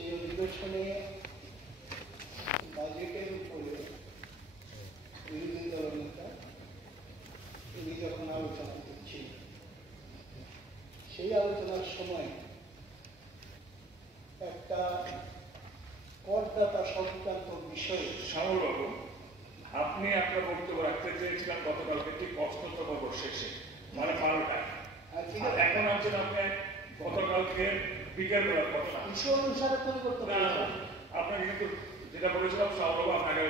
সেই অধিবেশনে বাজেটের উপরে বিরোধী দলনেতা তিনি যখন আলোচনা করছিলেন, সেই আলোচনার সময় একটা করদাতা সংক্রান্ত বিষয়ে শ্যামলবাবু, আপনি আপনার বক্তব্য রাখতে চেয়েছিলেন গতকালকে ঠিক অষ্টতম শেষে, মানে 12টায়। এখন আছেন আপনি গতকালকে বিকেল বেলার কথা ইস্যু অনুসারে পরিবর্তন আপনাকে কিন্তু যেটা বলেছিলাম শ্যামলবাবু আপনাকে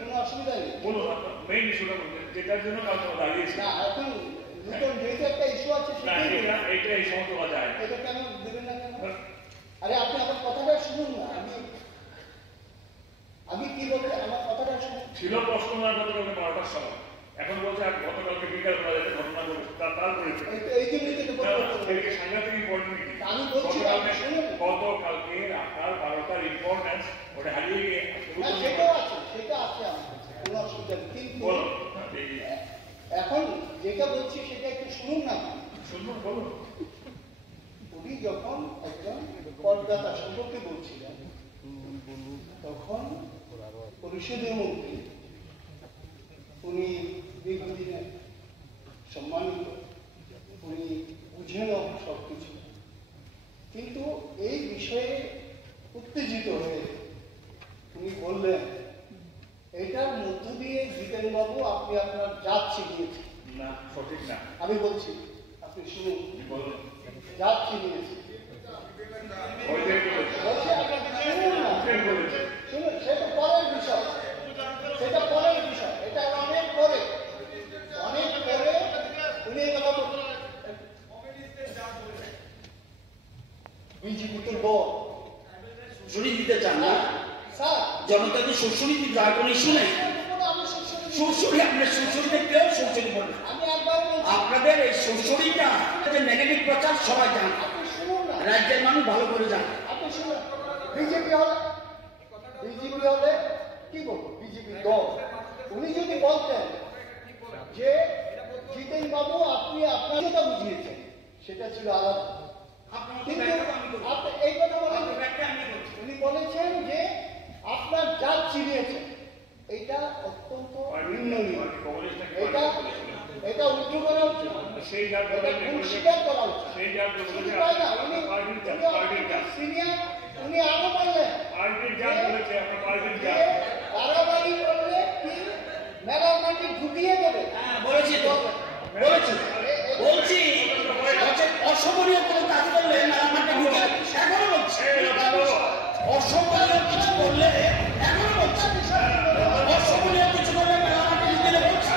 কোনো অসুবিধা নেই। বলুন আপনার মেইন ইস্যুটা যেটার জন্য কালকে দাঁড়িয়েছে। না, এখন নতুন যেহেতু একটা ইস্যু আছে এইটা এই সমস্ত কথা যায় এটা কেন দেবেন না কেন? আরে আপনি আমার কথাটা শুনুন না। আমি কি বলতে আমার কথাটা শুনুন। ছিল প্রশ্ন না গতকালকে 12টার সময়, এখন বলছে গতকালকে বিকেল বেলা যেতে ঘটনা ঘটেছে তারপরে এই জন্য সাংঘাতিক ইম্পর্টেন্ট মিটিং। আমি বলছি গতকালকে আপনার 12টার ইম্পর্টেন্স ওটা হারিয়ে গিয়ে সেটা আছে আমার কোনো অসুবিধা নেই, কিন্তু এখন যেটা বলছি সেটা একটু শুনুন না। শুনুন, বলুন। উনি যখন একজন করদাতা সম্পর্কে বলছিলেন, তখন পরিষদীয় মন্ত্রী, উনি দীর্ঘদিনের সম্মানিত, উনি বুঝেন সবকিছু, কিন্তু এই বিষয়ে উত্তেজিত হয়ে উনি বললেন, এটার মধ্য দিয়ে জিতেনবাবু আপনি আপনার জাত ছিনিয়েছেন। না, সঠিক না। আমি বলছি, আপনি শুনুন। বলুন। জাত ছিনিয়েছেন সেটা পরের বিষয়, সেটা পরের বিষয়, এটা অনেক পরে উনি কথা বলছেন। বিজেপি তো দল শুনি দিতে চান না স্যার, জনতাকে শুশুনি দিতে হয় কোনো ইস্যু নেই। শুশুরি আপনার শুশুরি দেখতে শুশুরি বলবেন। আপনাদের এই শুশুরিটা নেগেটিভ প্রচার সবাই জানে, রাজ্যের মানুষ ভালো করে জানে। আপনি শুনুন, বিজেপি হলে কি বলবো, বিজেপি দল, উনি যদি বলতেন যে জিতেন বাবু আপনি আপনার কথা বুঝিয়েছেন, সেটা ছিল আলাদা। কিন্তু এই কথা বলেন, উনি বলেছেন যে আপনার জাত চিনিয়েছেন, এটা অত্যন্ত নিন্দনীয়। এটা উল্টো করা উচিত, স্বীকার করা উচিত। সিনিয়র উনি আরো বললেন বাড়াবাড়ি করলে কি মেলা মাটি ঢুকিয়ে দেবে। বলেছি তো, বলছি অসমনীয় কোনো কাজ করলে মেলামাটি ঢুকে এখনো বলছি, অসমনীয় কিছু করলে এখনো বলছি, অসমনীয় কিছু করলে মেলামাটি ঢুকে বলছি।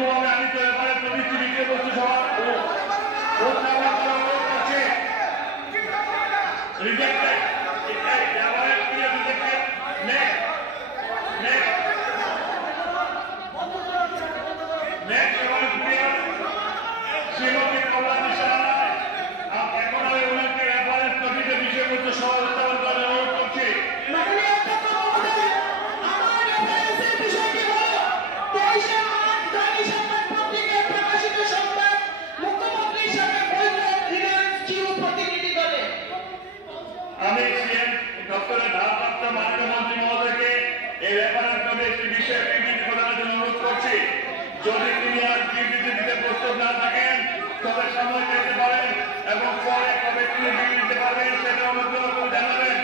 যৌক্তিকভাবে আনিত ব্যাপারে প্রবৃত্তি বিষয়বস্তু সভা প্রত্যাহার করার অনুরোধ করছি। রিজেক্টেড। শ্রীমতী কল্যাণী সাহা, এখন আমি ওনাকে রেফারেন্স কমিটির বিষয়বস্তু সভা উত্থাপন করার অনুরোধ করছি। মাননীয় অধ্যক্ষ মহোদয়, আমার রেফারেন্সের বিষয়টি হলো 23শে মার্চ দৈনিক সংবাদ পত্রিকায় প্রকাশিত সংবাদ, মুখ্যমন্ত্রীর সাথে বৈঠক রিলায়েন্স জিও প্রতিনিধি দলের। আমি সিএম দপ্তরের ভারপ্রাপ্ত মাননীয় মন্ত্রী মহোদয়কে এই রেফারেন্স কমিটির বিষয়ে বিবৃতি প্রদানের জন্য অনুরোধ করছি। যদি তিনি আর বিবৃতি দিতে প্রস্তুত না থাকেন তবে সময় পেতে পারেন এবং পরে কবে তিনি বিবৃতি দিতে পারবেন সেটা অনুগ্রহ করে জানাবেন।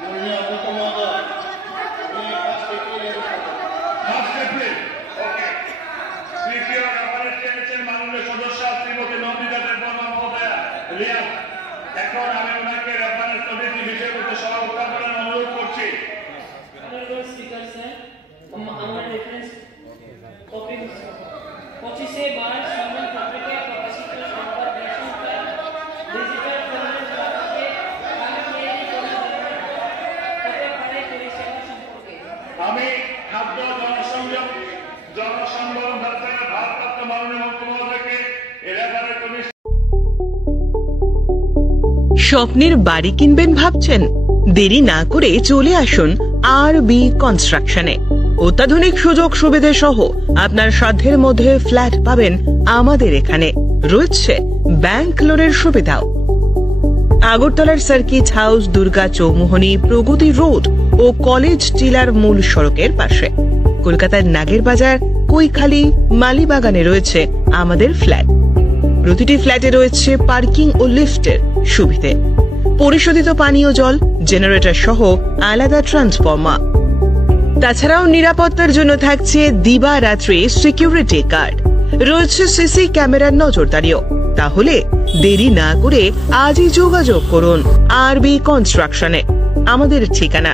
মাননীয় অধ্যক্ষ মহোদয়, এই 1 এপ্রিল ফার্স্ট এপ্রিল। ওকে। তৃতীয় রেফারেন্স চেয়েছেন মাননীয় সদস্য শ্রীমতী নন্দিতা দেববর্মা মহোদয়া, রিয়াদ। এখন আমি ওনাকে রেফারেন্স কমিটির বিষয়বস্তু সভা উত্থাপনের অনুরোধ করছি। Honorable Speaker sir, আমার রেফারেন্স কপি 25শে মার্চ সংবাদ পত্রিকায় প্রকাশিত সংবাদ সংখ্যা ডিজিটাল ফরম্যাট বাক্যে কালক্রিয়ারি করা হতে পারে পরিষেবা সম্পর্কে। আমি খাদ্য জনসংযোগ দপ্তরের ভারপ্রাপ্ত মাননীয় মন্ত্রী মহোদয়কে এই রেফারেন্স কমিটি স্বপ্নের বাড়ি কিনবেন ভাবছেন? দেরি না করে চলে আসুন আরবি কনস্ট্রাকশনে। অত্যাধুনিক সুযোগ সুবিধে সহ আপনার সাধ্যের মধ্যে ফ্ল্যাট পাবেন আমাদের এখানে। রয়েছে ব্যাংক লোনের সুবিধাও। আগরতলার সার্কিট হাউস, দুর্গা চৌমুহনী, প্রগতি রোড ও কলেজ টিলার মূল সড়কের পাশে। কলকাতার নাগের বাজার, কৈখালি, মালিবাগানে রয়েছে আমাদের ফ্ল্যাট। প্রতিটি ফ্ল্যাটে রয়েছে পার্কিং ও লিফটের সুবিধে, পরিশোধিত পানীয় জল, জেনারেটর সহ আলাদা ট্রান্সফরমার। তাছাড়াও নিরাপত্তার জন্য থাকছে দিবারাত্রি সিকিউরিটি গার্ড, রয়েছে সিসি ক্যামেরার নজরদারিও। তাহলে দেরি না করে আজই যোগাযোগ করুন আরবি কনস্ট্রাকশনে। আমাদের ঠিকানা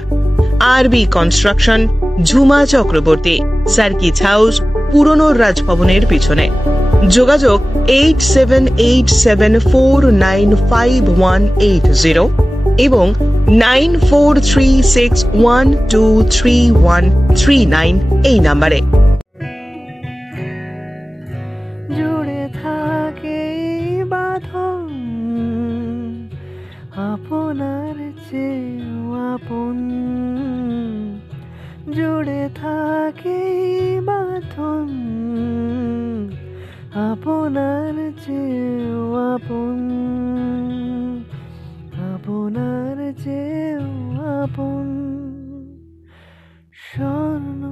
আরবি construction, Jhuma Chakraborty, circuit house, পুরনো রাজভবনের পিছনে। যোগাযোগ 8787495180 এবং 9436123139 এই নাম্বারে। জুড়ে থাকে বাঁধন আপনার চেয়েও আপন, জুড়ে থাকে বাঁধন আপনার চেয়েও আপন, আপনার চেয়েও আপন। স্বর্ণ